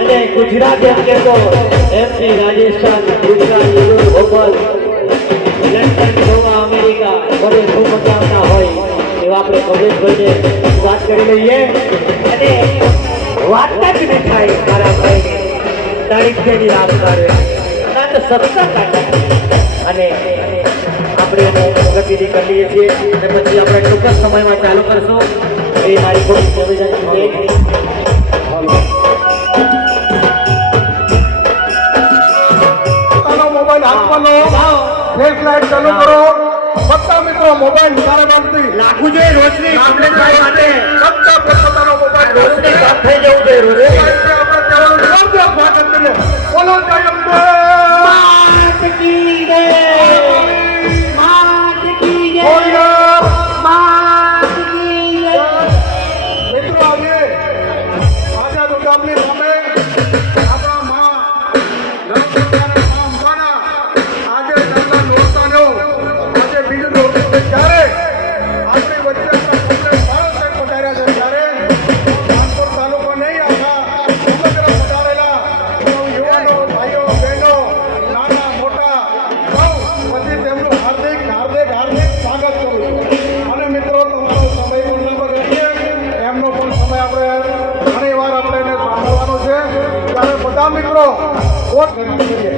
અને ગુજરાત એમ કે તો MP, Rajasthan, Gujarat, Bhopal, London, Goa, America બધે ખૂબ મજા આવતા હોય એવા આપણે કમલેશભાઈને વાત કરી લઈએ. અને વાત જ ન થાય મારા ભાઈને તારીખની વાત કરે તો સત્સંગ અને આપણે પ્રગતિ કરી લઈએ છીએ અને પછી આપણે ટૂંક સમયમાં ચાલુ કરશું. એ મારી કોઈ સંવેદન છે. મોબાઈલ હાથમાં લો, ફ્લેશ લાઈટ ચાલુ કરો. બધા મિત્રો મોબાઈલ તારા બાજુથી લાગુ જોઈએ રોશની કમ્પ્લીટ કરવા માટે. બધા પોતાનો મોબાઈલ રોશની કામ થઈ જવું જોઈએ. મોબાઈલ થી આપણે કહેવાનું જોરદાર સ્વાગત કરીએ. બોલો જય અંબે માત કી જય, માત કી જય, બોલો. માત કી જય. મિત્રો આજે દુર્ગાની સામે આપણા માં નવદુર્ગાના મા અંબાના આજે ચાંદા નોરતાનો આજે બીજું નોરતું છે. ત્યારે આપણી વચ્ચે આપણા કોંગ્રેસ ભારત પધાર્યા છે. ત્યારે કાનપુર તાલુકા નહીં આખા સમગ્ર પધારેલા યુવાનો, ભાઈઓ, બહેનો, નાના મોટા સૌ પછી તેમનું હાર્દિક હાર્દિક હાર્દિક સ્વાગત કરું છું. અને મિત્રો તમારો સમય પણ ન બગાડીએ, એમનો પણ સમય આપણે ઘણી વાર આપણે એને સાંભળવાનો છે. ત્યારે બધા મિત્રો વોટ નક્કી કરીએ.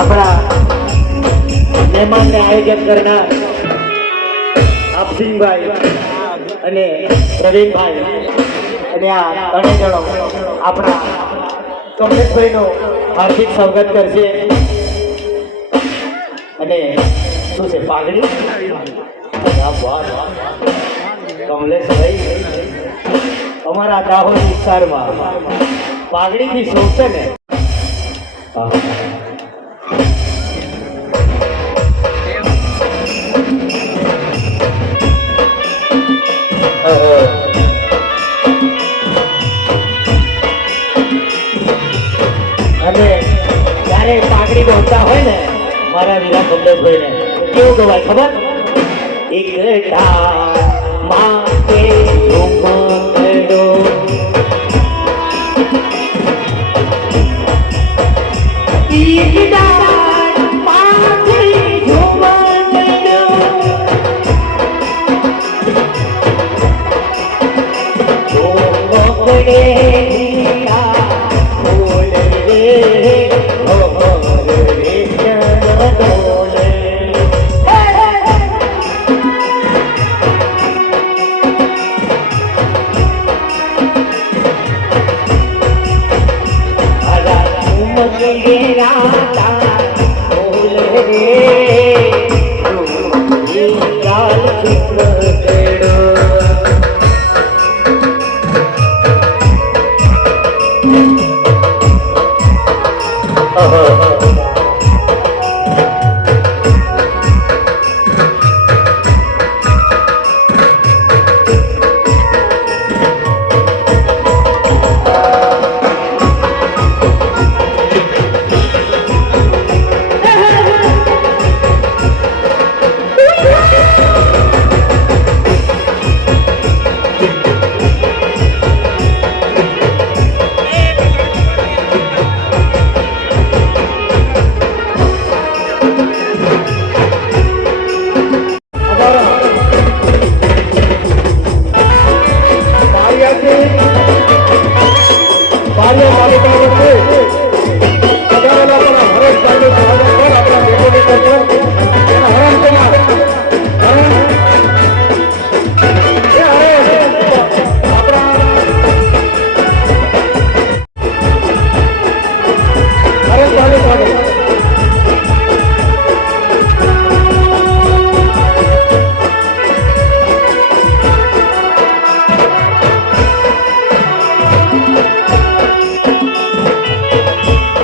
આપણા મહેમાનને આયોજન કરનાર આપસિંહભાઈ અને પ્રવીણભાઈ અને આ ત્રણેય જણો આપણા કમલેશભાઈનું હાર્દિક સ્વાગત કરશે. અને શું છે પાઘડી? કમલેશભાઈ અમારા દાહોદ વિસ્તારમાં પાઘડીથી શોધશે ને. અને જ્યારે પાઘડી બોલતા હોય ને મારા વીરા કમલેશભાઈને કેવું ગવાય ખબર? એકટા માતે ઝુમકડો એકટા માતે ઝુમકડો ઝુમકડે કાર્ય તાલુકા